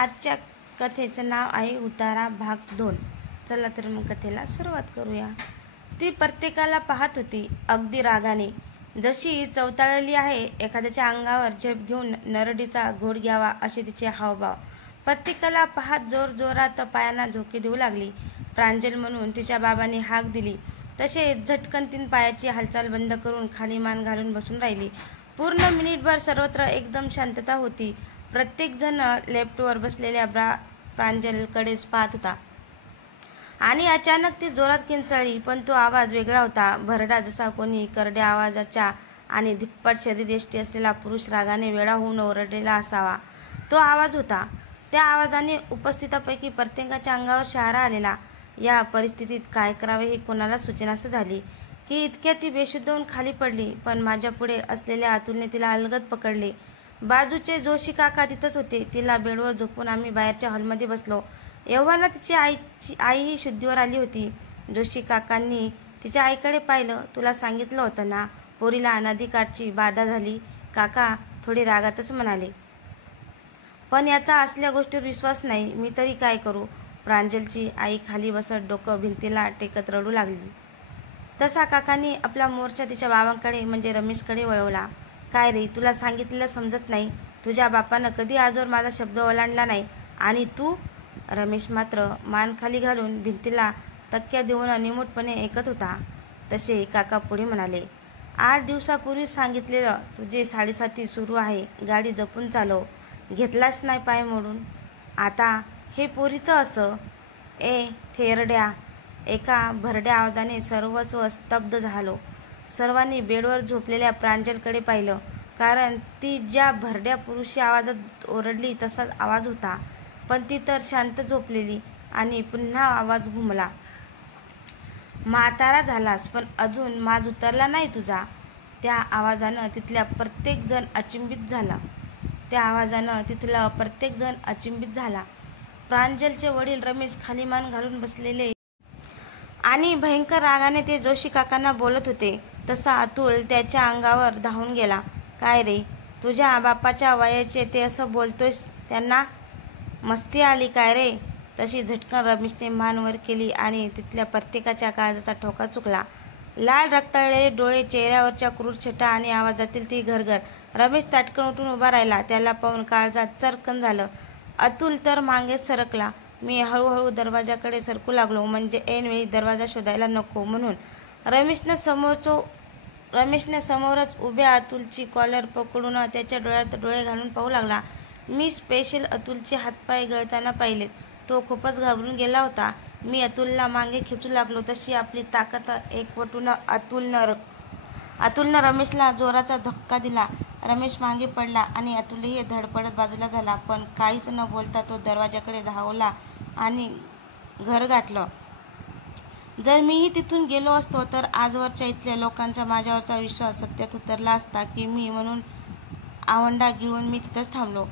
आजच्या कथेचं नाव आहे उतारा भाग 2। चला तर मग कथेला सुरुवात करूया। ती प्रत्येकाला पाहत होती अगदी रागाने, जशी चवताळली आहे एखाद्याच्या अंगावर झेप घेऊन नरडीचा घोट घ्यावा असे तिचे हावभाव। प्रत्येकाला पाहत जोर जोरात पायांना झोके देऊ लागली। प्रांजल म्हणून तिच्या बाबांनी हाक दिली तसे झटकन 3 पायाची हालचाल बंद करून खाली मान घालून बसून राहिली। पूर्ण मिनिटभर सर्वत्र एकदम शांतता होती। प्रत्येक जण लेफ्टवर बसलेल्या प्रांजलकडेच पाहत होता आणि अचानक ती जोरात किंचाळली, पण तो आवाज वेगळा होता, भरडा, जसा कोणी करड्या आवाजाच्या आणि धिप्पाड शरीरयष्टी असलेला पुरुष रागाने वेडा होऊन ओरडलेला असावा तो आवाज होता। त्या आवाजाने उपस्थितांपैकी प्रत्येकाच्या अंगावर शहारा आलेला। या परिस्थितीत काय करावे हे कोणाला सुचेनासे झाले की इतक्यात ती बेशुद्ध होऊन खाली पडली। पण माझ्या पुढे असलेल्या अतुलने तिला अलगद पकडले। बाजूचे जोशी काका तिथंच होते। तिला बेडवर झोपून आम्ही बाहेरच्या हॉलमध्ये बसलो। एव्हाना तिची आईही शुद्धीवर आली होती। जोशी काकांनी तिच्या आईकडे पाहिलं। तुला सांगितलं होतं ना, पोरीला नदीकाठची बाधा झाली, काका थोडे रागातच म्हणाले। पण याचा असल्या गोष्टीवर विश्वास नाही, मी तरी काय करू। प्रांजलची आई खाली बसत डोकं भिंतीला टेकत रडू लागली। तसा काकांनी आपला मोर्चा तिच्या बाबांकडे म्हणजे रमेशकडे वळवला। काय रे, तुला सांगितलेलं समजत नाही? तुझ्या बापानं कधी आजवर माझा शब्द ओलांडला नाही आणि तू? रमेश मात्र मान खाली घालून भिंतीला तक्क्या देऊन निमूटपणे ऐकत होता। तसे काका पुढे म्हणाले, 8 दिवसापूर्वी सांगितलेलं, तुझे साडेसाती सुरू आहे, गाडी जपून चालव, घेतलाच नाही पाय मोडून। आता हे पोरीचं असं? ए थेरड्या, एका भरड्या आवाजाने सर्वच स्तब्ध झालो। सर्वांनी बेडवर झोपलेल्या प्रांजलकडे पाहिलं, कारण ती ज्या भरड्या पुरुषी आवाजात ओरडली तसाच आवाज होता, पण ती तर शांत झोपलेली। आणि पुन्हा आवाज घुमला, म्हातारा झालास पण अजून माज उतरला नाही तुझा। त्या आवाजानं तिथला प्रत्येक जण अचंबित झाला। प्रांजलचे वडील रमेश खाली मान घालून बसलेले आणि भयंकर रागाने ते जोशी काकांना बोलत होते। तसा अतुल त्याच्या अंगावर धावून गेला। काय रे, तुझ्या बापाच्या वयाचे ते असं बोलतोयस त्यांना? मस्ती आली काय रे? तशी झटकन रमेशने मान वर केली आणि तिथल्या प्रत्येकाच्या काळजाचा ठोका चुकला। लाल रक्ताळलेले डोळे, चेहऱ्यावरच्या क्रूर छटा आणि आवाजातील ती घरघर। रमेश ताटकन उठून उभा राहिला। त्याला पाहून काळजात चरकन झालं। अतुल तर मागेच सरकला। मी हळूहळू दरवाजाकडे सरकू लागलो, म्हणजे ऐनवेळी दरवाजा शोधायला नको म्हणून। रमेशने समोरच उभ्या अतुलची कॉलर पकडून त्याच्या डोळ्यात डोळे घालून पाहू लागला। मी स्पेशल अतुलचे हातपाय गळताना पाहिलेत। तो खूपच घाबरून गेला होता। मी अतुलला मागे खेचू लागलो, तशी आपली ताकद एकवटून अतुलनं रमेशला जोराचा धक्का दिला। रमेश मागे पडला आणि अतुलही धडपडत बाजूला झाला, पण काहीच न बोलता तो दरवाजाकडे धावला आणि घर गाठलं। जर मीही तिथून गेलो असतो तर आजवरच्या इथल्या लोकांचा माझ्यावरचा विश्वास सत्यात उतरला असता की मी म्हणून आवंडा गिळून मी तिथंच थांबलो।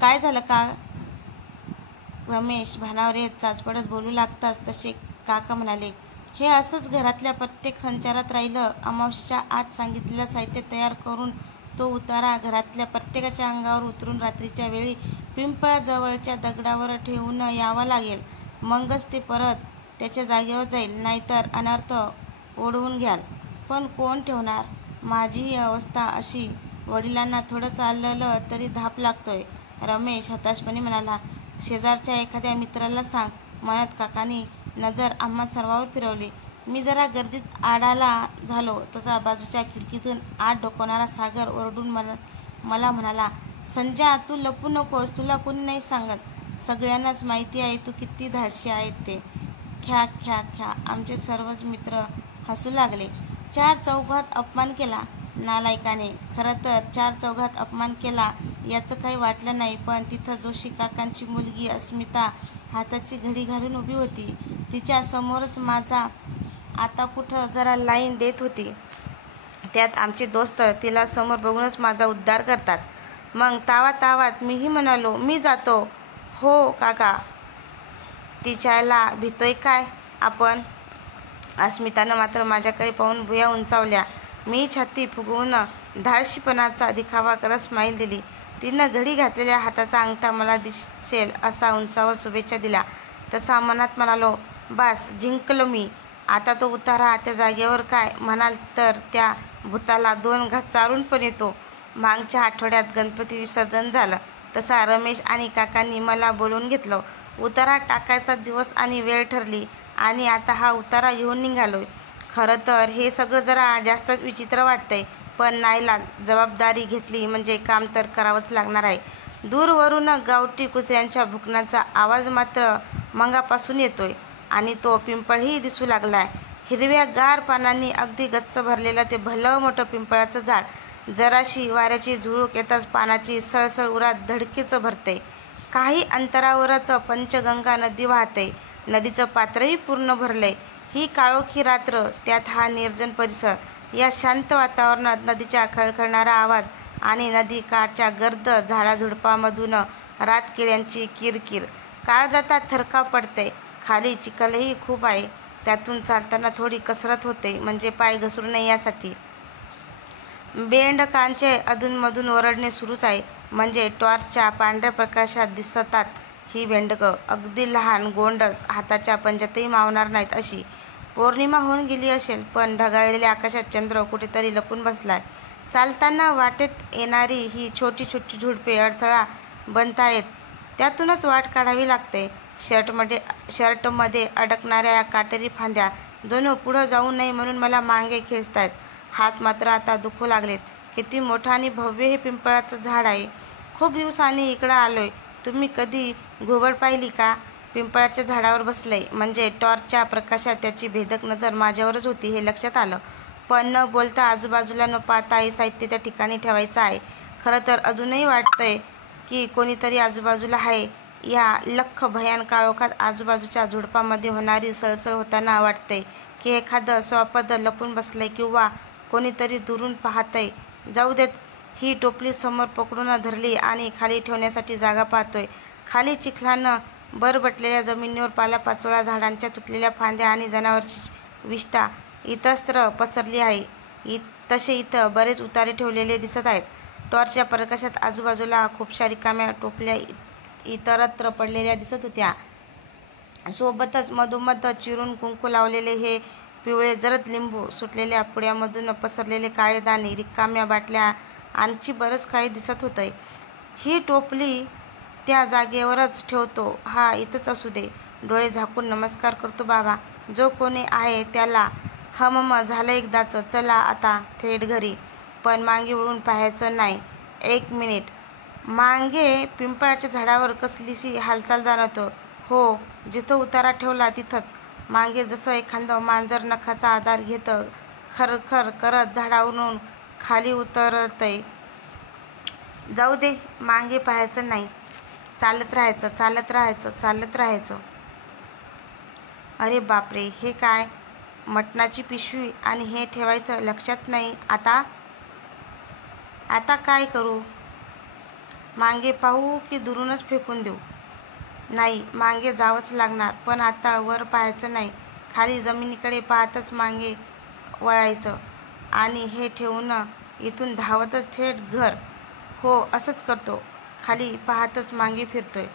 काय झालं का? रमेश भानावर येत चाचपडत बोलू लागताच तसे काका म्हणाले, हे असंच घरातल्या प्रत्येक संचारात राहिलं। अमावस्येच्या आत सांगितलेलं साहित्य तयार करून तो उतारा घरातल्या प्रत्येकाच्या अंगावर उतरून रात्रीच्या वेळी पिंपळाजवळच्या दगडावर ठेवून यावं लागेल, मगच ते परत त्याच्या जागेवर जाईल, नाहीतर अनर्थ ओढवून घ्याल। पण कोण ठेवणार? माझी ही अवस्था अशी, वडिलांना थोडं चाललं तरी धाप लागतोय। रमेश हताशपणे म्हणाला, शेजारच्या एखाद्या मित्राला सांग, म्हणत काकांनी नजर आम्हा सर्वांवर फिरवली। मी जरा गर्दीत आडाला झालो तसा बाजूच्या खिडकीतून आत डोकावणारा सागर ओरडून मला म्हणाला, संजय तू लपू नकोस, तुला कोणी नाही सांगत, सगळ्यांनाच माहिती आहे तू किती धाडशी आहेत ते। ख्या ख्या ख्या आमचे सर्वच मित्र हसू लागले। 4 चौघात अपमान केला नालायकाने। खरं तर 4 चौघात अपमान केला याचं काही वाटलं नाही, पण तिथं जोशी काकांची मुलगी अस्मिता हाताची घडी घालून उभी होती। तिच्या समोरच माझा आता कुठं जरा लाईन देत होती। त्यात आमचे दोस्त तिला समोर बघूनच माझा उद्धार करतात। मग तावात मीही म्हणालो, मी जातो। हो काका, तिच्याला भीतोय काय आपण? अस्मितानं मात्र माझ्याकडे पाहून भुया उंचावल्या। मी छाती फुगवून धाडशीपणाचा दिखावा करत स्माईल दिली। तिनं घडी घातलेल्या हाताचा अंगठा मला दिसेल असा उंचावर शुभेच्छा दिल्या. तसा मनात म्हणालो, बास जिंकलो मी. आता तो उतारा त्या जागेवर काय म्हणाल तर त्या भूताला 2 घास चारून पण येतो. मागच्या आठवड्यात गणपती विसर्जन झालं तसा रमेश आणि काकांनी मला बोलवून घेतलं. उतारा टाकायचा दिवस आणि वेळ ठरली आणि आता हा उतारा घेऊन निघालोय. खरं तर हे सगळं जरा जास्तच विचित्र वाटतंय, पण नाईलाज, जबाबदारी घेतली म्हणजे काम तर करावंच लागणार आहे. दूरवरून गावठी कुत्र्यांच्या भुकण्याचा आवाज मात्र मगापासून येतोय आणि तो पिंपळही दिसू लागलाय. हिरव्या गार पानांनी अगदी गच्च भरलेलं ते भलं मोठं पिंपळाचं झाड. जराशी वाऱ्याची झुळूक येताच पानाची सळसळ उरात धडकीच भरते. काही अंतरावरच पंचगंगा नदी वाहते. नदीचं पात्रही पूर्ण भरलंय. ही काळोखी रात्र, त्यात हा निर्जन परिसर. या शांत वातावरणात नदीच्या खळखळणारा आवाज आणि नदी काठच्या गर्द झाडाझुडपांमधून रातकिड्यांची किरकिर काळजातात थरकाप पडते. खाली चिखलही खूप आहे. त्यातून चालताना थोडी कसरत होते, म्हणजे पाय घसरू नये यासाठी. बेंडकांचे अधूनमधून ओरडणे सुरूच आहे, म्हणजे टॉर्चच्या पांढऱ्या प्रकाशात दिसतात ही बेंडकं. अगदी लहान, गोंडस, हाताच्या पंजातही मावणार नाहीत अशी. पौर्णिमा होऊन गेली असेल, पण ढगाळलेल्या आकाशात चंद्र कुठेतरी लपून बसलाय. चालताना वाटेत येणारी ही छोटी छोटी झुडपे अडथळा बनतायत. त्यातूनच वाट काढावी लागते. शर्टमध्ये अडकणाऱ्या या काटेरी फांद्या जणू पुढं जाऊ नये म्हणून मला मागे खेचतायत. हात मात्र आता दुखू लागलेत. किती मोठं आणि भव्य हे पिंपळाचं झाड आहे. खूप दिवसांनी इकडं आलोय. तुम्ही कधी घुबड पाहिली का? पिंपळाच्या झाडावर बसलंय म्हणजे टॉर्चच्या प्रकाशात त्याची भेदक नजर माझ्यावरच होती हे लक्षात आलं. पण न बोलता, आजूबाजूला न पाहता हे साहित्य त्या ठिकाणी ठेवायचं आहे. खरं तर अजूनही वाटतंय की कोणीतरी आजूबाजूला आहे. या लख्ख भयान काळोखात आजूबाजूच्या झुडपांमध्ये होणारी सळसळ होताना वाटतंय की एखादं स्वापद लपून बसलंय किंवा कोणीतरी दुरून पाहतंय. जाऊ देत. ही टोपली समोर पकडून धरली आणि खाली ठेवण्यासाठी जागा पाहतोय. खाली चिखलानं बरबटलेल्या जमिनीवर पालापाचोळा, झाडांच्या तुटलेल्या फांद्या आणि जनावरांची विष्ठा इतस्त्र पसरली आहे. तसे इथं बरेच उतारे ठेवलेले दिसत आहेत. टॉर्चच्या प्रकाशात आजूबाजूला खूपशा रिकाम्या टोपल्या इतरत्र पडलेल्या दिसत होत्या. सोबतच मधोमध चिरून कुंकू लावलेले हे पिवळे जरद लिंबू, सुटलेल्या पुड्यामधून पसरलेले काळे दाणे, रिकाम्या बाटल्या, आणखी बरंच काही दिसत होतंय. ही टोपली त्या जागेवरच ठेवतो. हा इथंच असू दे. डोळे झाकून नमस्कार करतो बाबा. जो कोणी आहे त्याला. हमम झालं एकदाचं. चला आता थेट घरी. पण मागे वळून पाहायचं नाही. 1 मिनिट. मागे पिंपळाच्या झाडावर कसलीशी हालचाल जाणवतो. हो, जिथं उतारा ठेवला तिथंच. मागे जसं एखादं मांजर नखाचा आधार घेत खरखर करत झाडावरून खाली उतरतंय. जाऊ दे. मागे पाहायचं नाही. चालत राहायचं, चालत राहायचं, चालत राहायचं. अरे बापरे, हे काय? मटणाची पिशवी आणि हे ठेवायचं लक्षात नाही. आता काय करू? मागे पाहू की दुरूनच फेकून देऊ? नाही, मागे जावंच लागणार. पण आता वर पाहायचं नाही. खाली जमिनीकडे पाहतच मागे वळायचं आणि हे ठेवून इथून धावतच थेट घर. हो, असंच करतो. खाली पाहतच मागे फिरतोय.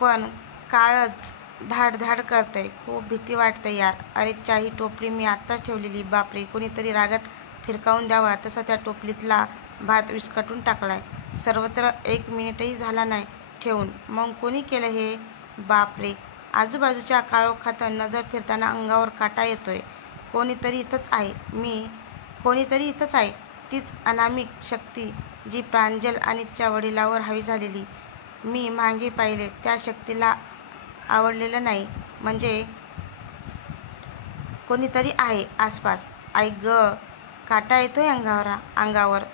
पण काळच धाड करतंय. खूप भीती वाटते यार. अरेच्चा, ही टोपली मी आत्ताच ठेवलेली. बापरे, कोणीतरी रागात फिरकावून द्यावा तसा त्या टोपलीतला भात विस्कटून टाकलाय. सर्वत्र 1 मिनिटही झाला नाही ठेवून. मग कोणी केलं हे? बापरे. आजूबाजूच्या काळोखात नजर फिरताना अंगावर काटा येतोय. कोणीतरी इथंच आहे. तीच अनामिक शक्ती जी प्रांजल आणि तिच्या वडिलांवर हवी झालेली. मी मागे पाहिले. त्या शक्तीला आवडलेलं नाही. म्हणजे कोणीतरी आहे आसपास. आई ग, काटा येतोय अंगावर.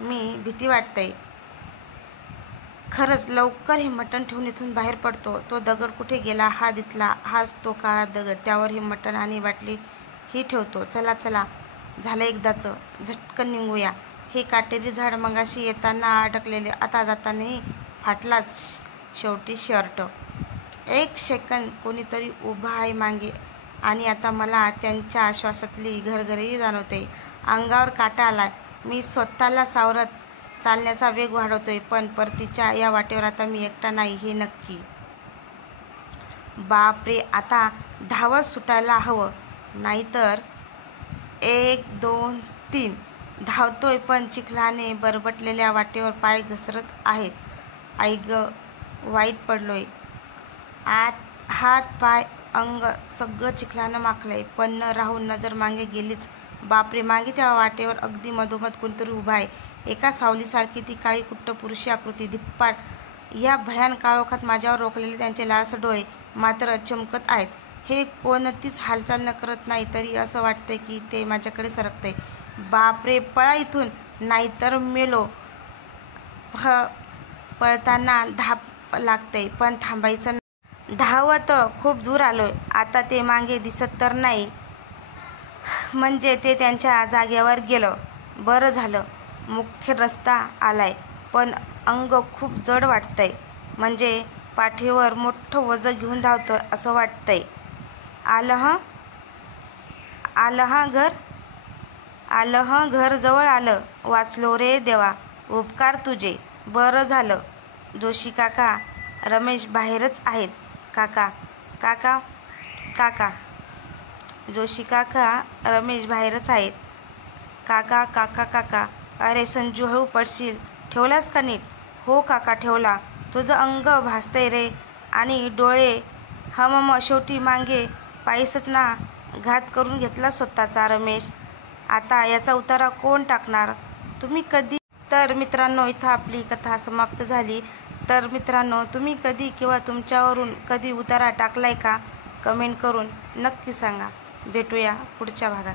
मी भीती वाटतंय. खरंच, लवकर हे मटण ठेवून इथून बाहेर पडतो. तो दगड कुठे गेला? हा दिसला. हाच तो काळा दगड. त्यावर हे मटण आणि बाटली ही ठेवतो. चला. झालं एकदाचं. झटकन निघूया. हे काटेरी झाड मगाशी येताना अडकलेले, आता जातानाही फाटलाच शेवटी शर्ट. 1 सेकंद. कोणीतरी उभं आहे मागे आणि आता मला त्यांच्या श्वासातली घरघरही जाणवते. अंगावर काटा आलाय. मी स्वतःला सावरत चालण्याचा वेग वाढवतोय, पण परतीच्या या वाटेवर आता मी एकटा नाही हे नक्की. बापरे, आता धावत सुटायला हवं, नाहीतर 1 2 3 धावतोय, पण चिखलाने बरबटलेल्या वाटेवर पाय घसरत आहेत. आई ग, वाईट पडलोय. हात पाय अंग सगळं चिखलानं माखलंय. पण न राहून नजर मागे गेलीच. बापरे, मागे त्या वाटेवर अगदी मधोमध कोणतरी उभा आहे. एका सावलीसारखी ती काळी कुट्ट पुरुषी आकृती, धिप्पाड. या भयान काळोखात माझ्यावर रोखलेले त्यांचे लालसर डोळे मात्र चमकत आहेत. हे कोणतीच हालचाल न करत नाही, तरी असं वाटतंय की ते माझ्याकडे सरकतंय. बापरे, पळा इथून, नाहीतर मेलो. पळताना धाप लागतंय, पण थांबायचं नाही. धावत खूप दूर आलोय. आता ते मागे दिसत तर नाही. म्हणजे ते त्यांच्या जागेवर गेलं. बरं झालं, मुख्य रस्ता आलाय. पण अंग खूप जड वाटतंय. म्हणजे पाठीवर मोठं वजन घेऊन धावतोय असं वाटतंय. आलं हं, घर जवळ आलं. वाचलो रे देवा, उपकार तुझे. बरं झालं. जोशी काका, रमेश बाहेरच आहेत. काका. जोशी काका, रमेश बाहेरच आहेत. काका. अरे संजू, हळू पडशील. ठेवलास का नीट? हो काका, ठेवला. तुझं अंग भासतंय रे, आणि डोळे शेवटी मागे पायीसच ना. घात करून घेतला स्वतःचा. रमेश, आता याचा उतारा कोण टाकणार? तुम्ही कधी? तर मित्रांनो, इथं आपली कथा समाप्त झाली. तर मित्रांनो, तुम्ही कधी किंवा तुमच्यावरून कधी उतारा टाकलाय का? कमेंट करून नक्की सांगा. भेटूया पुढच्या भागात.